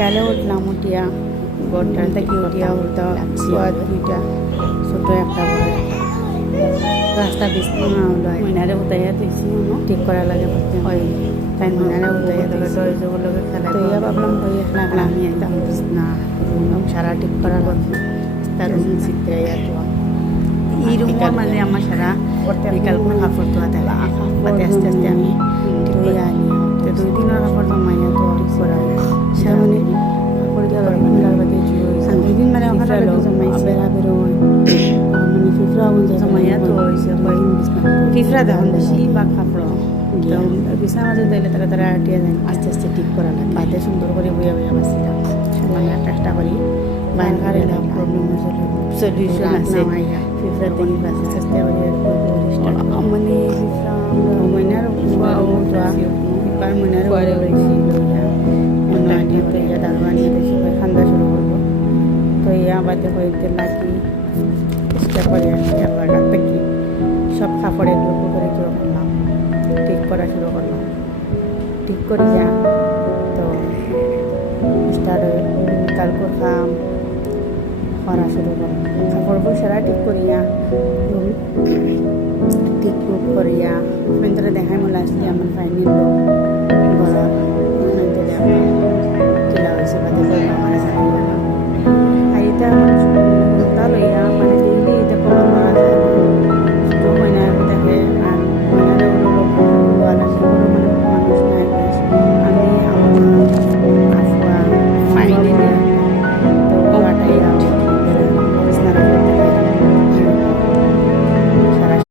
বিকালে উঠলাম, উঠিয়া ঘরটা থেকে উঠিয়া উঠতে দুইটা ছোটো একটা বড় একটা রাস্তা বিছনা হলো মহিনারে উঠাইয়া দিয়েছি ঠিক করা লাগে হয় তাই মহিনারে উঠাইয়া দিয়েছি খেলা তো ইয়া ভাবলাম হয়ে একলা আমি একদম বিছনা সারা ঠিক করা লাগবে তার রুম শিখতে তো এই রুমের মাঝে আমার সারা বিকাল করে কাপড় ধোয়া থাকে আস্তে আস্তে আস্তে আমি ঠিক করে আনি তো 2 দিনের কাপড় জমাইয়া তো ঠিক করা সামনে কাপড় দিয়ে ঠান্ডার বাদে জুড়ে 2 দিন মানে ওখানে জমাইছে বেড়া বেরোয় মানে ফিফরা জমাইয়া তো হয়েছে ফিফরা দেখুন বেশি বা কাপড় বিছানার মাঝে দিলে তারা তারা আটিয়া যায় আস্তে আস্তে ঠিক করা লাগে বাদে সুন্দর করে বইয়া বইয়া বাঁচিলাম মানে চেষ্টা করি বাইন কারে প্রবলেম সলিউশন আছে ফিফরা দিন বাঁচে চেষ্টা করি মানে ফিফরা মহিনার এবার মহিনার রয়েছি দারবানি ঠান্ডা শুরু করবো তো ইয়া বাদে হইতে লাগি চেষ্টা করি আবার থেকে সব কাপড়ের গ্রুপ করে কি করলাম ঠিক করা শুরু করলাম ঠিক করি যা তো স্টার্ট হয়ে কালকুর কাম করা শুরু করলাম কাপড় সারা ঠিক করিয়া ঠিক করিয়া ফ্রেন্ডরা দেখাই মনে আসলে আমার ফাইনাল লোক